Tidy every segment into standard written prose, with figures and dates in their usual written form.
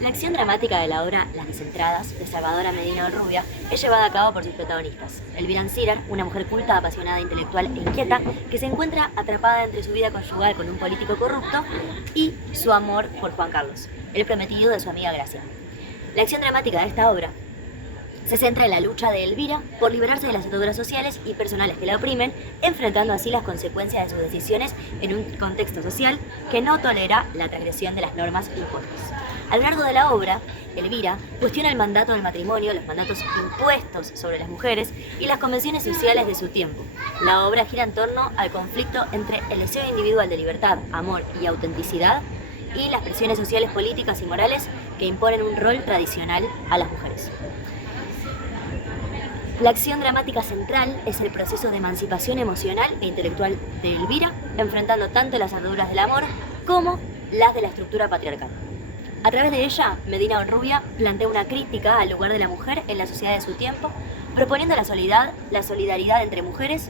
La acción dramática de la obra Las Desentradas, de Salvadora Medina Rubia, es llevada a cabo por sus protagonistas. Elvira Ancira, una mujer culta, apasionada, intelectual e inquieta, que se encuentra atrapada entre su vida conyugal con un político corrupto y su amor por Juan Carlos, el prometido de su amiga Gracia. La acción dramática de esta obra se centra en la lucha de Elvira por liberarse de las ataduras sociales y personales que la oprimen, enfrentando así las consecuencias de sus decisiones en un contexto social que no tolera la transgresión de las normas impuestas. A lo largo de la obra, Elvira cuestiona el mandato del matrimonio, los mandatos impuestos sobre las mujeres y las convenciones sociales de su tiempo. La obra gira en torno al conflicto entre el deseo individual de libertad, amor y autenticidad y las presiones sociales, políticas y morales que imponen un rol tradicional a las mujeres. La acción dramática central es el proceso de emancipación emocional e intelectual de Elvira, enfrentando tanto las ataduras del amor como las de la estructura patriarcal. A través de ella, Medina Rubia plantea una crítica al lugar de la mujer en la sociedad de su tiempo, proponiendo la solidaridad entre mujeres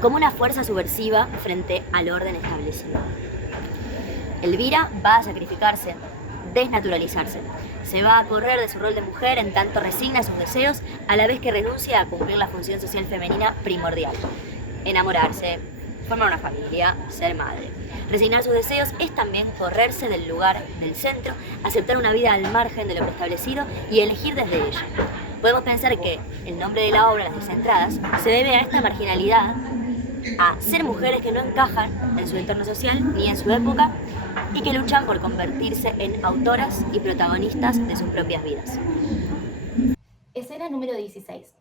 como una fuerza subversiva frente al orden establecido. Elvira va a sacrificarse, desnaturalizarse. Se va a correr de su rol de mujer en tanto resigna sus deseos, a la vez que renuncia a cumplir la función social femenina primordial: enamorarse, formar una familia, ser madre. Resignar sus deseos es también correrse del lugar, del centro, aceptar una vida al margen de lo preestablecido y elegir desde ella. Podemos pensar que el nombre de la obra, Las Desentradas, se debe a esta marginalidad, a ser mujeres que no encajan en su entorno social ni en su época y que luchan por convertirse en autoras y protagonistas de sus propias vidas. Escena número 16.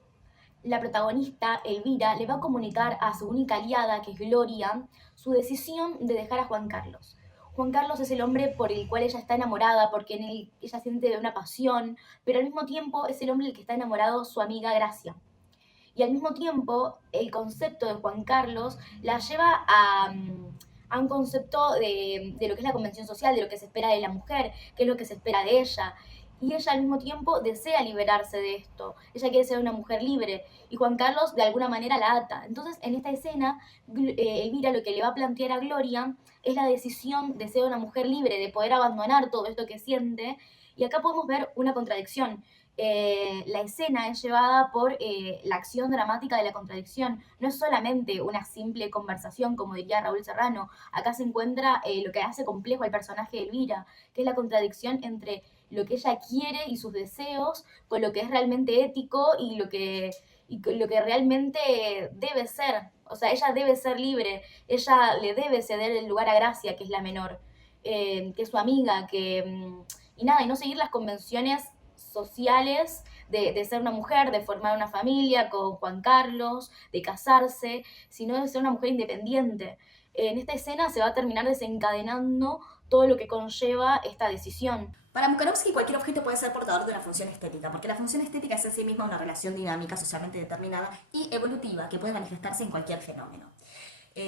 La protagonista, Elvira, le va a comunicar a su única aliada, que es Gloria, su decisión de dejar a Juan Carlos. Juan Carlos es el hombre por el cual ella está enamorada, porque en él ella siente una pasión, pero al mismo tiempo es el hombre del que está enamorado su amiga Gracia. Y al mismo tiempo, el concepto de Juan Carlos la lleva a un concepto de lo que es la convención social, de lo que se espera de la mujer, qué es lo que se espera de ella. Y ella al mismo tiempo desea liberarse de esto. Ella quiere ser una mujer libre y Juan Carlos de alguna manera la ata. Entonces, en esta escena, Elvira lo que le va a plantear a Gloria es la decisión de ser una mujer libre, de poder abandonar todo esto que siente. Y acá podemos ver una contradicción. La escena es llevada por la acción dramática de la contradicción. No es solamente una simple conversación, como diría Raúl Serrano. Acá se encuentra lo que hace complejo al personaje de Elvira, que es la contradicción entre lo que ella quiere y sus deseos con lo que es realmente ético y lo que realmente debe ser. O sea, ella debe ser libre, ella le debe ceder el lugar a Gracia, que es la menor, que es su amiga, y nada, y no seguir las convenciones sociales de ser una mujer, de formar una familia con Juan Carlos, de casarse, sino de ser una mujer independiente. En esta escena se va a terminar desencadenando todo lo que conlleva esta decisión. Para Mukarovsky, cualquier objeto puede ser portador de una función estética, porque la función estética es en sí misma una relación dinámica, socialmente determinada y evolutiva que puede manifestarse en cualquier fenómeno.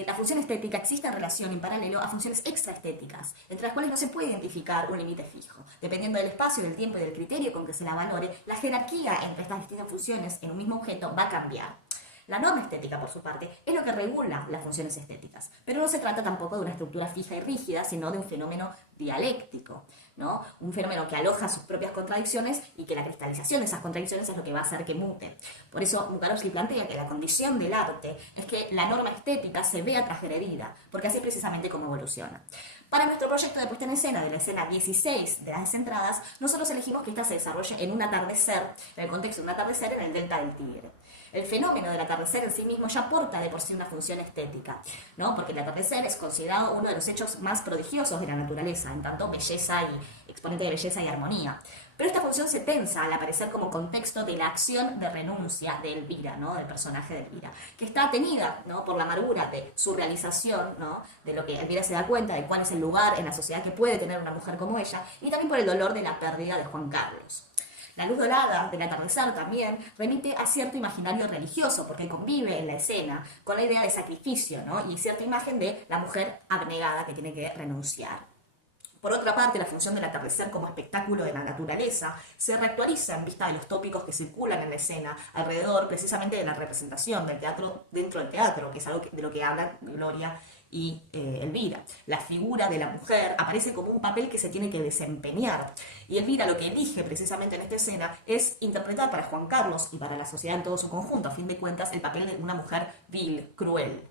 La función estética existe en relación en paralelo a funciones extraestéticas, entre las cuales no se puede identificar un límite fijo. Dependiendo del espacio, del tiempo y del criterio con que se la valore, la jerarquía entre estas distintas funciones en un mismo objeto va a cambiar. La norma estética, por su parte, es lo que regula las funciones estéticas, pero no se trata tampoco de una estructura fija y rígida, sino de un fenómeno dialéctico, ¿no? Un fenómeno que aloja sus propias contradicciones y que la cristalización de esas contradicciones es lo que va a hacer que mute. Por eso Mukarovsky plantea que la condición del arte es que la norma estética se vea transgredida, porque así es precisamente como evoluciona. Para nuestro proyecto de puesta en escena, de la escena 16 de Las Desentradas, nosotros elegimos que esta se desarrolle en un atardecer, en el contexto de un atardecer en el delta del Tigre. El fenómeno del atardecer en sí mismo ya porta de por sí una función estética, ¿no? Porque el atardecer es considerado uno de los hechos más prodigiosos de la naturaleza, en tanto belleza y exponente de belleza y armonía. Pero esta función se tensa al aparecer como contexto de la acción de renuncia de Elvira, ¿no? Del personaje de Elvira, que está tenida, ¿no? Por la amargura de su realización, ¿no? De lo que Elvira se da cuenta de cuál es el lugar en la sociedad que puede tener una mujer como ella, y también por el dolor de la pérdida de Juan Carlos. La luz dorada del atardecer también remite a cierto imaginario religioso, porque convive en la escena con la idea de sacrificio, ¿no? Y cierta imagen de la mujer abnegada que tiene que renunciar. Por otra parte, la función del atardecer como espectáculo de la naturaleza se reactualiza en vista de los tópicos que circulan en la escena alrededor precisamente de la representación del teatro dentro del teatro, que es algo de lo que hablan Gloria y Elvira. La figura de la mujer aparece como un papel que se tiene que desempeñar. Y Elvira lo que elige precisamente en esta escena es interpretar para Juan Carlos y para la sociedad en todo su conjunto, a fin de cuentas, el papel de una mujer vil, cruel.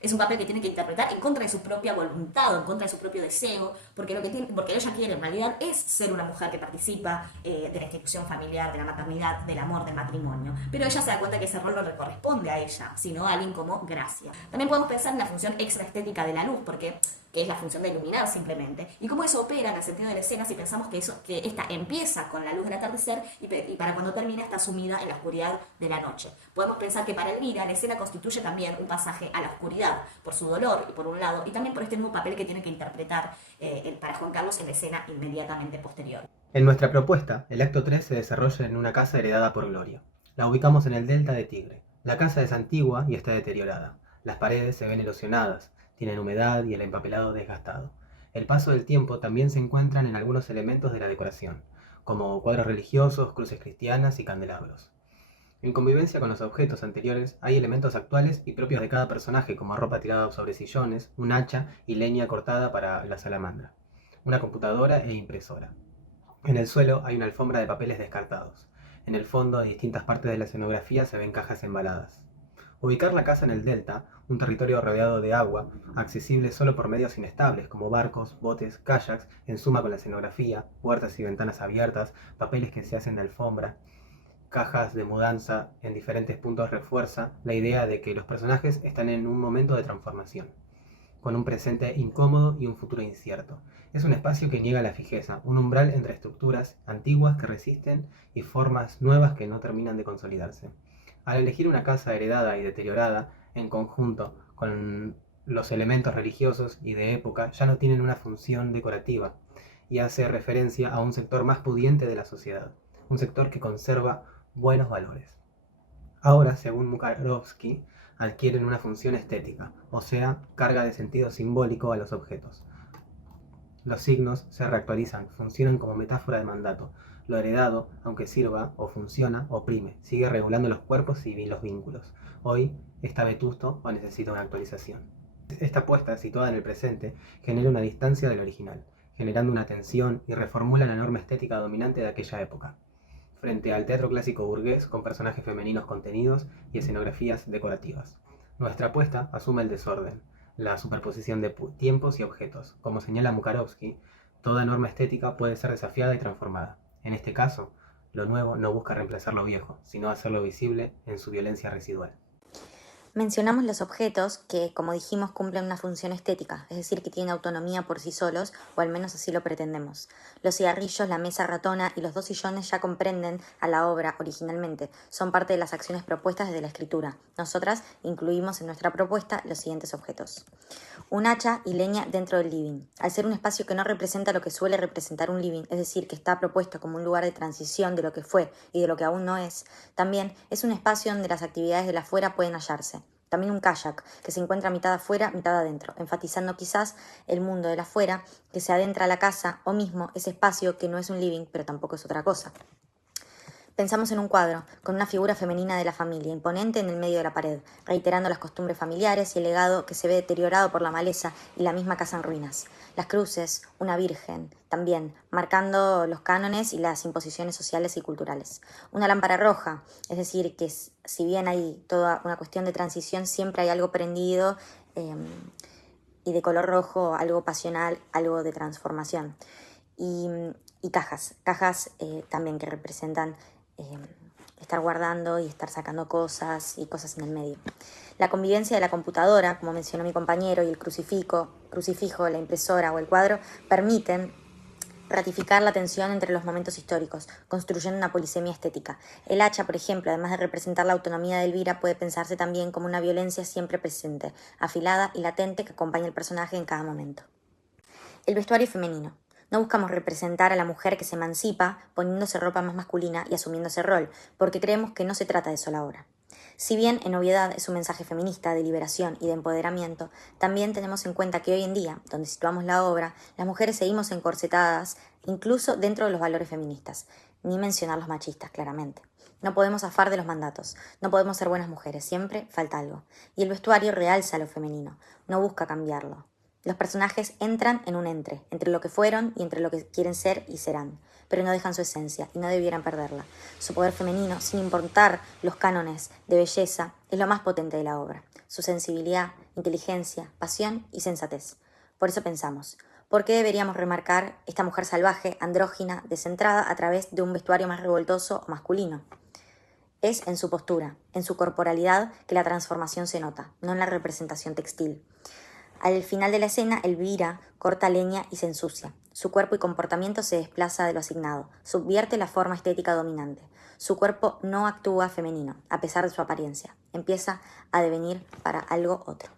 Es un papel que tiene que interpretar en contra de su propia voluntad, en contra de su propio deseo, porque porque ella quiere en realidad es ser una mujer que participa de la institución familiar, de la maternidad, del amor, del matrimonio. Pero ella se da cuenta que ese rol no le corresponde a ella, sino a alguien como Gracia. También podemos pensar en la función extraestética de la luz, que es la función de iluminar simplemente, y cómo eso opera en el sentido de la escena si pensamos que esta empieza con la luz del atardecer y para cuando termina está sumida en la oscuridad de la noche. Podemos pensar que para Elvira la escena constituye también un pasaje a la oscuridad, por su dolor y por un lado, y también por este nuevo papel que tiene que interpretar para Juan Carlos en la escena inmediatamente posterior. En nuestra propuesta, el acto 3 se desarrolla en una casa heredada por Gloria. La ubicamos en el delta de Tigre. La casa es antigua y está deteriorada. Las paredes se ven erosionadas, tienen humedad y el empapelado desgastado. El paso del tiempo también se encuentran en algunos elementos de la decoración, como cuadros religiosos, cruces cristianas y candelabros. En convivencia con los objetos anteriores hay elementos actuales y propios de cada personaje, como ropa tirada sobre sillones, un hacha y leña cortada para la salamandra, una computadora e impresora. En el suelo hay una alfombra de papeles descartados. En el fondo, de distintas partes de la escenografía se ven cajas embaladas. Ubicar la casa en el delta, un territorio rodeado de agua, accesible solo por medios inestables como barcos, botes, kayaks, en suma con la escenografía, puertas y ventanas abiertas, papeles que se hacen de alfombra, cajas de mudanza en diferentes puntos, refuerza la idea de que los personajes están en un momento de transformación, con un presente incómodo y un futuro incierto. Es un espacio que niega la fijeza, un umbral entre estructuras antiguas que resisten y formas nuevas que no terminan de consolidarse. Al elegir una casa heredada y deteriorada, en conjunto con los elementos religiosos y de época, ya no tienen una función decorativa y hace referencia a un sector más pudiente de la sociedad, un sector que conserva buenos valores. Ahora, según Mukarovsky, adquieren una función estética, o sea, carga de sentido simbólico a los objetos. Los signos se reactualizan, funcionan como metáfora de mandato. Lo heredado, aunque sirva o funciona, oprime, sigue regulando los cuerpos y los vínculos. Hoy está vetusto o necesita una actualización. Esta apuesta, situada en el presente, genera una distancia del original, generando una tensión y reformula la norma estética dominante de aquella época, frente al teatro clásico burgués con personajes femeninos contenidos y escenografías decorativas. Nuestra apuesta asume el desorden, la superposición de tiempos y objetos. Como señala Mukarovsky, toda norma estética puede ser desafiada y transformada. En este caso, lo nuevo no busca reemplazar lo viejo, sino hacerlo visible en su violencia residual. Mencionamos los objetos que, como dijimos, cumplen una función estética, es decir, que tienen autonomía por sí solos, o al menos así lo pretendemos. Los cigarrillos, la mesa ratona y los 2 sillones ya comprenden a la obra originalmente, son parte de las acciones propuestas desde la escritura. Nosotras incluimos en nuestra propuesta los siguientes objetos. Un hacha y leña dentro del living. Al ser un espacio que no representa lo que suele representar un living, es decir, que está propuesto como un lugar de transición de lo que fue y de lo que aún no es, también es un espacio donde las actividades de la afuera pueden hallarse. También un kayak, que se encuentra mitad afuera, mitad adentro, enfatizando quizás el mundo de la afuera, que se adentra a la casa, o mismo ese espacio que no es un living, pero tampoco es otra cosa. Pensamos en un cuadro, con una figura femenina de la familia, imponente en el medio de la pared, reiterando las costumbres familiares y el legado que se ve deteriorado por la maleza y la misma casa en ruinas. Las cruces, una virgen, también, marcando los cánones y las imposiciones sociales y culturales. Una lámpara roja, es decir, que si bien hay toda una cuestión de transición, siempre hay algo prendido y de color rojo, algo pasional, algo de transformación. Y cajas también que representan estar guardando y estar sacando cosas y cosas en el medio. La convivencia de la computadora, como mencionó mi compañero, y el crucifijo, la impresora o el cuadro permiten ratificar la tensión entre los momentos históricos, construyendo una polisemia estética. El hacha, por ejemplo, además de representar la autonomía de Elvira, puede pensarse también como una violencia siempre presente, afilada y latente que acompaña al personaje en cada momento. El vestuario femenino. No buscamos representar a la mujer que se emancipa poniéndose ropa más masculina y asumiendo ese rol, porque creemos que no se trata de eso la obra. Si bien en obviedad es un mensaje feminista de liberación y de empoderamiento, también tenemos en cuenta que hoy en día, donde situamos la obra, las mujeres seguimos encorsetadas incluso dentro de los valores feministas, ni mencionar los machistas claramente. No podemos zafar de los mandatos, no podemos ser buenas mujeres, siempre falta algo. Y el vestuario realza lo femenino, no busca cambiarlo. Los personajes entran en un entre lo que fueron y entre lo que quieren ser y serán, pero no dejan su esencia y no debieran perderla. Su poder femenino, sin importar los cánones de belleza, es lo más potente de la obra. Su sensibilidad, inteligencia, pasión y sensatez. Por eso pensamos, ¿por qué deberíamos remarcar esta mujer salvaje, andrógina, descentrada a través de un vestuario más revoltoso o masculino? Es en su postura, en su corporalidad que la transformación se nota, no en la representación textil. Al final de la escena, Elvira corta leña y se ensucia. Su cuerpo y comportamiento se desplaza de lo asignado, subvierte la forma estética dominante. Su cuerpo no actúa femenino, a pesar de su apariencia. Empieza a devenir para algo otro.